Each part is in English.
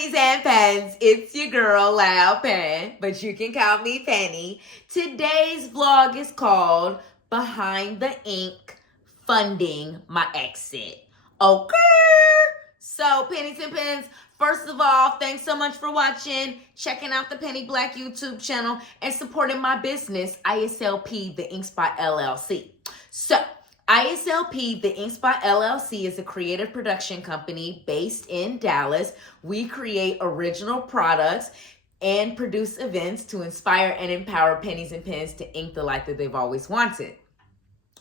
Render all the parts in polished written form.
Pennies and Pens. It's your girl, Loud Pen, but you can call me Penny. Today's vlog is called Behind the Ink, Funding My Exit. Okay. So, Pennies and Pens, first of all, thanks so much for watching, checking out the Penny Black YouTube channel, and supporting my business, ISLP, the Ink Spot LLC. So, ISLP, the Ink Spot LLC, is a creative production company based in Dallas. We create original products and produce events to inspire and empower pennies and pens to ink the life that they've always wanted.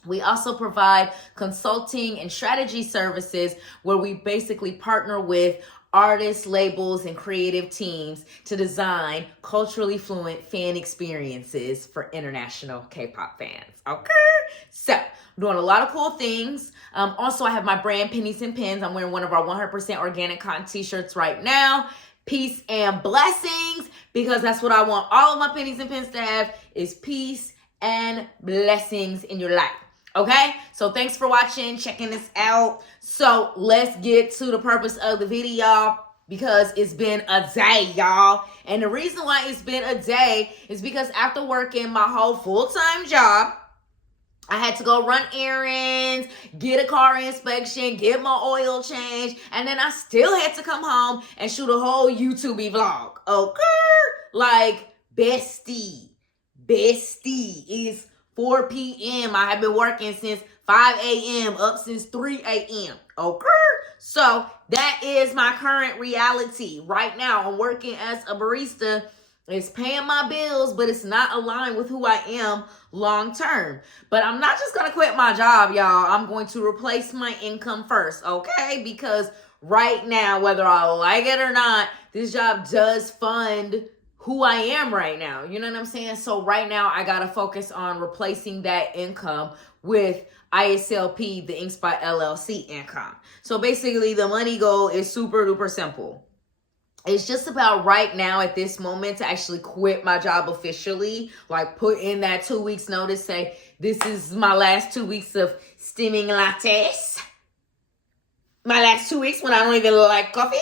We also provide consulting and strategy services where we basically partner with artists, labels, and creative teams to design culturally fluent fan experiences for international K-pop fans. Okay? So, I'm doing a lot of cool things. Also, I have my brand, Pennies and Pens. I'm wearing one of our 100% organic cotton t-shirts right now. Peace and blessings, because that's what I want all of my pennies and pens to have, is peace and blessings in your life. Okay, so thanks for watching, checking this out. So let's get to the purpose of the video, because it's been a day, y'all. And the reason why it's been a day is because after working my whole full-time job, I had to go run errands, get a car inspection, get my oil change, and then I still had to come home and shoot a whole YouTube vlog. Okay, like bestie is 4 p.m. I have been working since 5 a.m. up since 3 a.m. Okay, so that is my current reality right now. I'm working as a barista. It's paying my bills, but it's not aligned with who I am long term. But I'm not just gonna quit my job, y'all. I'm going to replace my income first, okay? Because right now, whether I like it or not, this job does fund who I am right now. You know what I'm saying? So right now, I gotta focus on replacing that income with ISLP, the Ink Spot LLC income. So basically, the money goal is super duper simple. It's just about right now at this moment to actually quit my job officially, like put in that 2 weeks notice, say, this is my last 2 weeks of steaming lattes. My last 2 weeks when I don't even like coffee.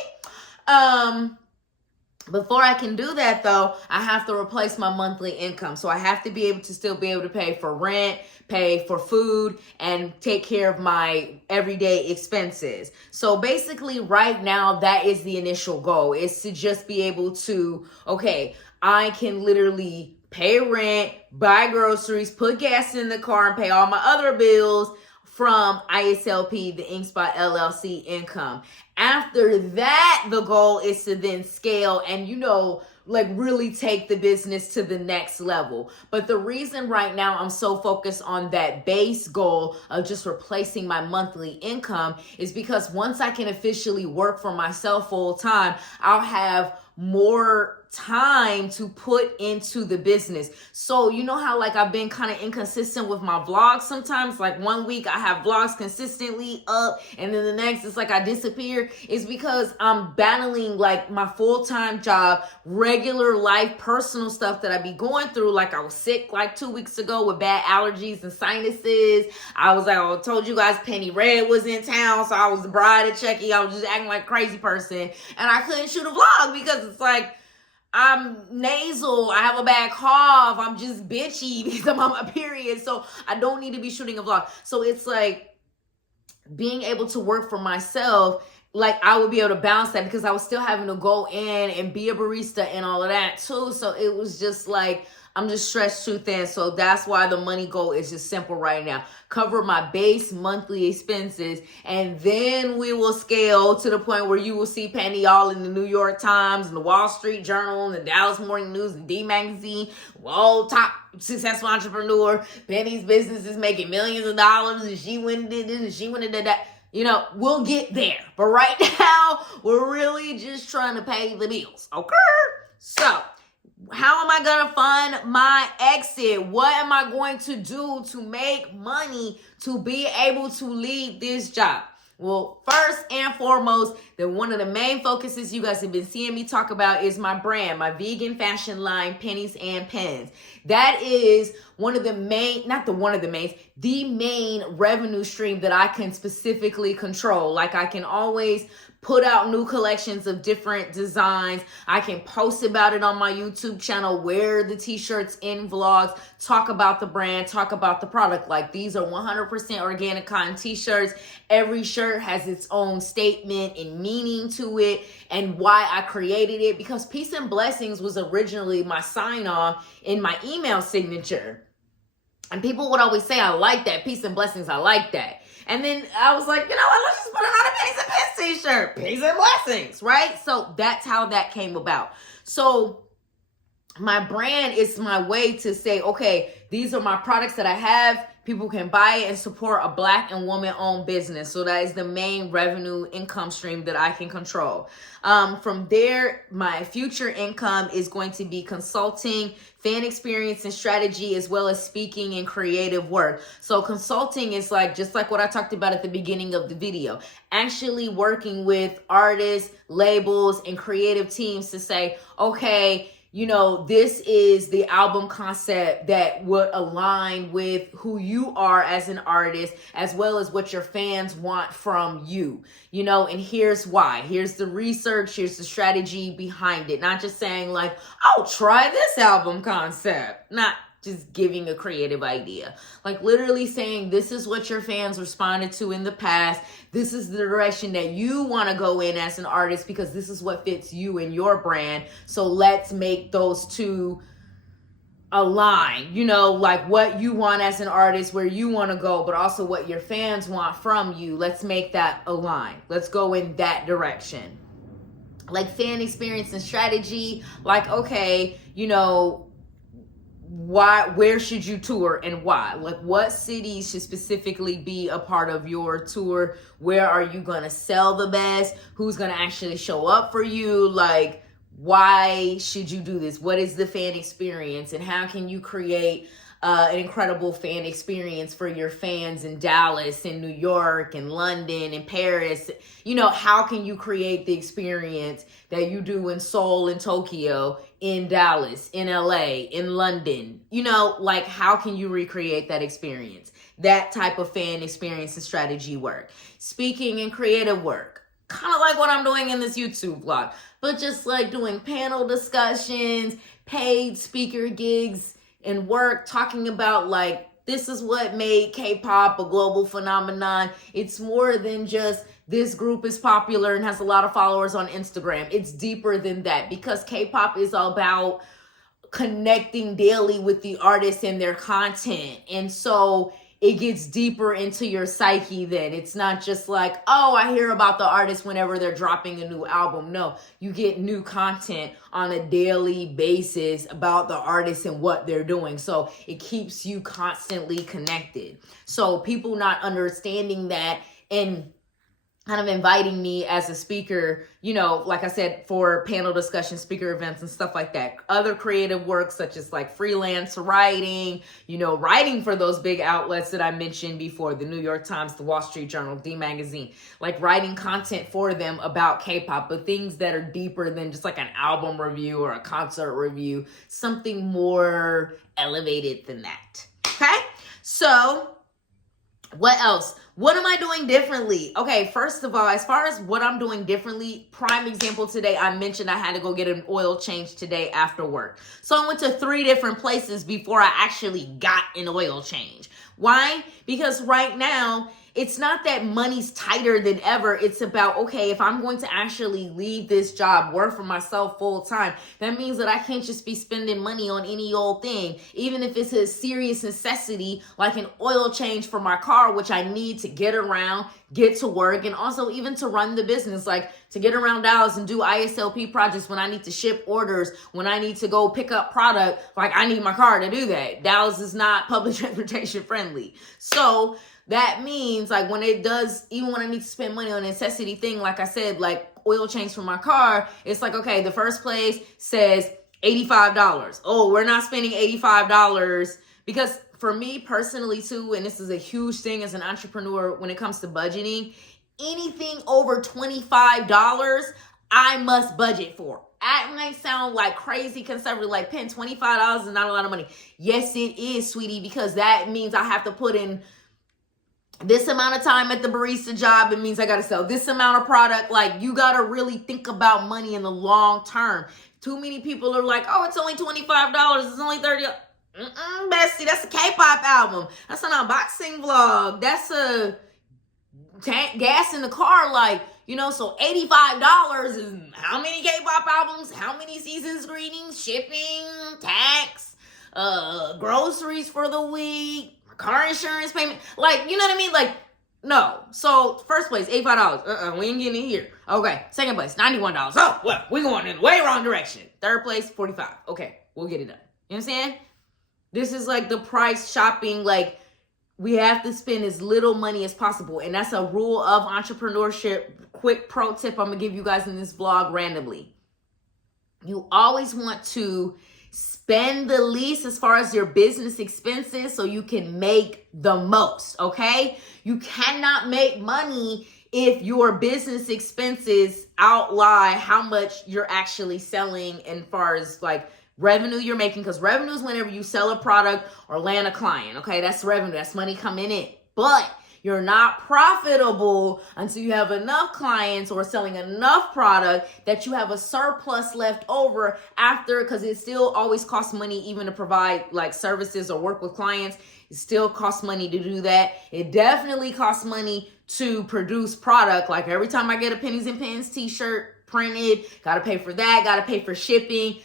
Before I can do that, though, I have to replace my monthly income. So I have to be able to still be able to pay for rent, pay for food, and take care of my everyday expenses. So basically right now, that is the initial goal, is to just be able to, okay, I can literally pay rent, buy groceries, put gas in the car, and pay all my other bills from ISLP, the Ink Spot LLC income. After that, the goal is to then scale and, like really take the business to the next level. But the reason right now I'm so focused on that base goal of just replacing my monthly income is because once I can officially work for myself full time, I'll have more time to put into the business. So you know how like I've been kind of inconsistent with my vlogs sometimes, like 1 week I have vlogs consistently up and then the next it's like I disappear. It's because I'm battling like my full-time job, regular life, personal stuff that I be going through. Like I was sick like 2 weeks ago with bad allergies and sinuses. I was like, I told you guys Penny Red was in town, so I was the bride of Chucky. I was just acting like a crazy person and I couldn't shoot a vlog because it's like I'm nasal, I have a bad cough, I'm just bitchy because I'm on my period, so I don't need to be shooting a vlog. So it's like being able to work for myself, like I would be able to balance that because I was still having to go in and be a barista and all of that too. So it was just like, I'm just stretched too thin. So that's why the money goal is just simple right now. Cover my base monthly expenses, and then we will scale to the point where you will see Penny all in the New York Times and the Wall Street Journal and the Dallas Morning News and D Magazine. Whoa, top successful entrepreneur. Penny's business is making millions of dollars and she went and did this and she went and did that. We'll get there. But right now, we're really just trying to pay the bills. Okay? So, how am I going to fund my exit? What am I going to do to make money to be able to leave this job? Well, first and foremost, one of the main focuses you guys have been seeing me talk about is my brand, my vegan fashion line, Pennies and Pens. That is the main revenue stream that I can specifically control. Like I can always put out new collections of different designs. I can post about it on my YouTube channel, wear the t-shirts in vlogs, talk about the brand, talk about the product. Like, these are 100% organic cotton t-shirts. Every shirt has its own statement and meaning to it, and why I created it, because Peace and Blessings was originally my sign-off in my email signature. And people would always say, I like that. Peace and Blessings, I like that. And then I was like, you know what, let's just put it on a Pennies and Pens t-shirt. Peace and Blessings, right? So that's how that came about. So my brand is my way to say, okay, these are my products that I have. People can buy it and support a Black and woman-owned business. So that is the main revenue income stream that I can control. From there, my future income is going to be consulting, fan experience and strategy, as well as speaking and creative work. So consulting is like, just like what I talked about at the beginning of the video, actually working with artists, labels, and creative teams to say, okay, you know, this is the album concept that would align with who you are as an artist, as well as what your fans want from you, you know, and here's why. Here's the research, here's the strategy behind it. Not just saying like, oh, try this album concept. Not just giving a creative idea. Like, literally saying, this is what your fans responded to in the past. This is the direction that you want to go in as an artist, because this is what fits you and your brand. So let's make those two align, you know, like what you want as an artist, where you want to go, but also what your fans want from you. Let's make that align. Let's go in that direction. Like fan experience and strategy, like, okay, you know, where should you tour and why? Like, what cities should specifically be a part of your tour? Where are you going to sell the best? Who's going to actually show up for you? Like, why should you do this? What is the fan experience, and how can you create an incredible fan experience for your fans in Dallas, in New York, in London, in Paris? You know, how can you create the experience that you do in Seoul and Tokyo, in Dallas, in LA, in London? You know, like, how can you recreate that experience? That type of fan experience and strategy work. Speaking and creative work, kind of like what I'm doing in this YouTube vlog, but just like doing panel discussions, paid speaker gigs, and work, talking about like, this is what made K-pop a global phenomenon. It's more than just this group is popular and has a lot of followers on Instagram. It's deeper than that, because K-pop is all about connecting daily with the artists and their content. And so it gets deeper into your psyche then. It's not just like, oh, I hear about the artist whenever they're dropping a new album. No, you get new content on a daily basis about the artist and what they're doing. So it keeps you constantly connected. So people not understanding that and kind of inviting me as a speaker, you know, like I said, for panel discussion, speaker events and stuff like that. Other creative work, such as like freelance writing, you know, writing for those big outlets that I mentioned before, the New York Times, the Wall Street Journal, D Magazine, like writing content for them about K-pop, but things that are deeper than just like an album review or a concert review, something more elevated than that. Okay. So what else? What am I doing differently? Okay, first of all, as far as what I'm doing differently, prime example today, I mentioned I had to go get an oil change today after work. So I went to 3 different places before I actually got an oil change. Why? Because right now, it's not that money's tighter than ever. It's about, okay, if I'm going to actually leave this job, work for myself full time, that means that I can't just be spending money on any old thing, even if it's a serious necessity, like an oil change for my car, which I need to get around, get to work, and also even to run the business, like to get around Dallas and do ISLP projects when I need to ship orders, when I need to go pick up product, like I need my car to do that. Dallas is not public transportation friendly. So that means like when it does, even when I need to spend money on a necessity thing, like I said, like oil change for my car, it's like, okay, the first place says $85. Oh, we're not spending $85, because for me personally too, and this is a huge thing as an entrepreneur when it comes to budgeting, anything over $25, I must budget for. That might sound like crazy conservative, like Pen, $25 is not a lot of money. Yes, it is, sweetie, because that means I have to put in this amount of time at the barista job, it means I got to sell this amount of product. Like, you got to really think about money in the long term. Too many people are like, oh, it's only $25. It's only $30. Bestie, that's a K-pop album. That's an unboxing vlog. That's a tank gas in the car. Like, you know, so $85 is how many K-pop albums, how many seasons greetings, shipping, tax, groceries for the week, car insurance payment. Like, you know what I mean? Like, no. So, first place, $85. We ain't getting it here. Okay. Second place, $91. Oh, well, we're going in the way wrong direction. Third place, $45. Okay, we'll get it done. You know what I'm saying? This is like the price shopping. Like, we have to spend as little money as possible. And that's a rule of entrepreneurship. Quick pro tip I'm going to give you guys in this vlog randomly. You always want to spend the least as far as your business expenses so you can make the most, okay? You cannot make money if your business expenses outlie how much you're actually selling as far as like revenue you're making, because revenue is whenever you sell a product or land a client, okay? That's revenue. That's money coming in. But you're not profitable until you have enough clients or selling enough product that you have a surplus left over after, because it still always costs money even to provide like services or work with clients. It still costs money to do that. It definitely costs money to produce product. Like every time I get a Pennies and Pens t-shirt printed, got to pay for that, got to pay for shipping.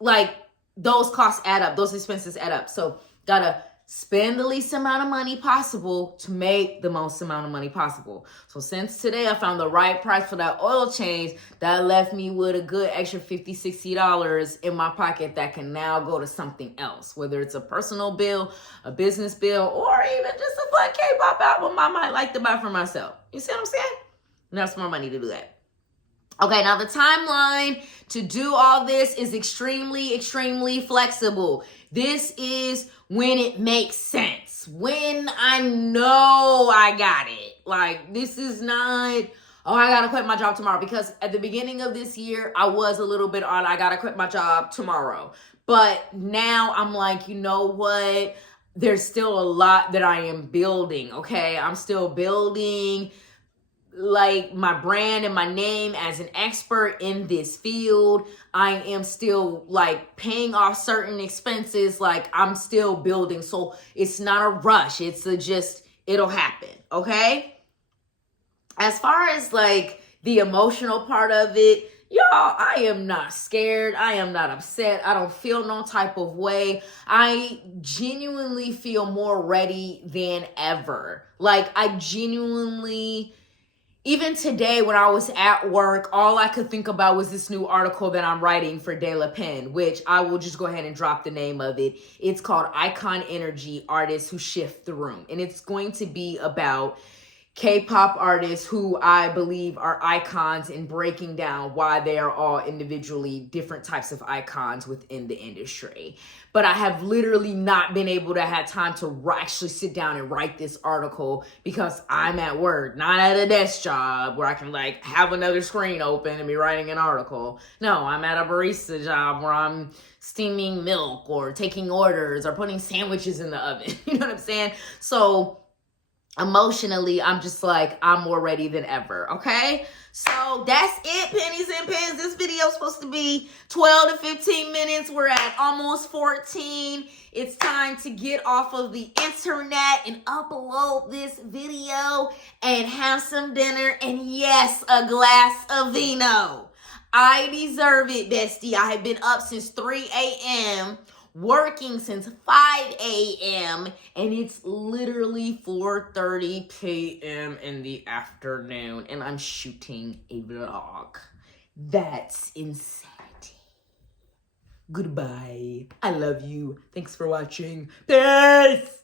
Like, those costs add up. Those expenses add up. So, gotta spend the least amount of money possible to make the most amount of money possible. So, since today I found the right price for that oil change, that left me with a good extra $50, $60 in my pocket that can now go to something else. Whether it's a personal bill, a business bill, or even just a fun K-pop album I might like to buy for myself. You see what I'm saying? And that's more money to do that. Okay, now the timeline to do all this is extremely, extremely flexible. This is when it makes sense. When I know I got it. Like, this is not, oh, I gotta quit my job tomorrow. Because at the beginning of this year, I was a little bit on, I gotta quit my job tomorrow. But now I'm like, you know what? There's still a lot that I am building, okay? I'm still building like my brand and my name as an expert in this field. I am still like paying off certain expenses. Like, I'm still building. So it's not a rush. It's it'll happen. Okay. As far as like the emotional part of it, y'all, I am not scared. I am not upset. I don't feel no type of way. I genuinely feel more ready than ever. Like, I genuinely, even today when I was at work, all I could think about was this new article that I'm writing for De La Pen, which I will just go ahead and drop the name of it. It's called Icon Energy, Artists Who Shift the Room. And it's going to be about K-pop artists who I believe are icons, and breaking down why they are all individually different types of icons within the industry. But I have literally not been able to have time to actually sit down and write this article because I'm at work, not at a desk job where I can like have another screen open and be writing an article. No, I'm at a barista job where I'm steaming milk or taking orders or putting sandwiches in the oven. You know what I'm saying? So emotionally, I'm just like, I'm more ready than ever, okay? So that's it, Pennies and Pens. This video is supposed to be 12 to 15 minutes. We're at almost 14. It's time to get off of the internet and upload this video and have some dinner. And yes, a glass of vino. I deserve it, bestie. I have been up since 3 a.m., working since 5 a.m. and it's literally 4:30 p.m. in the afternoon and I'm shooting a vlog. That's insanity. Goodbye. I love you. Thanks for watching. Peace.